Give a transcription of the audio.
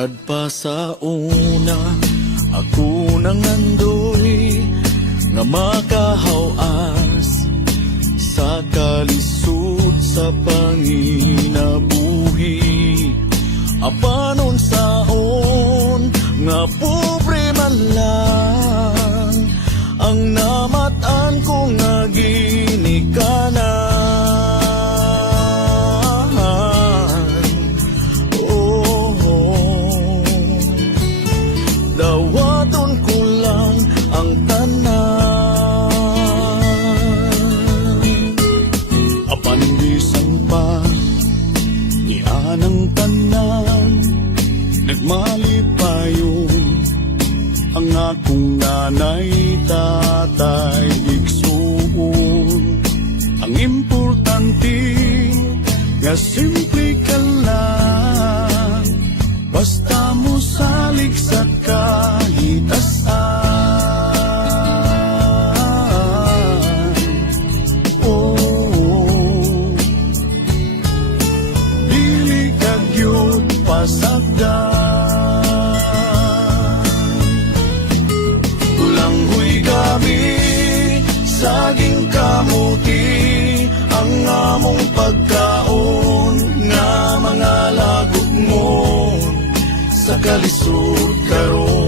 Kadpa sa una, ako nang andoy nga makahawas sa kalisod sa panginabuhi. Apanon saon nga pobre man lang ang namatan ko nga ginikanan. Dawaton ko lang ang tanan, apan bisan pa ni anang tanan, nagmalipayon ang akong nanay, tatay, igsuon. Ang importante nga simple ka lang, basta mo salig sa kahitasan. Oh, dili kag yun pasagdan. Tulanghoy kami, saging kamuti, ang among pagkaon nga mga lagot mo sa kalisod karon.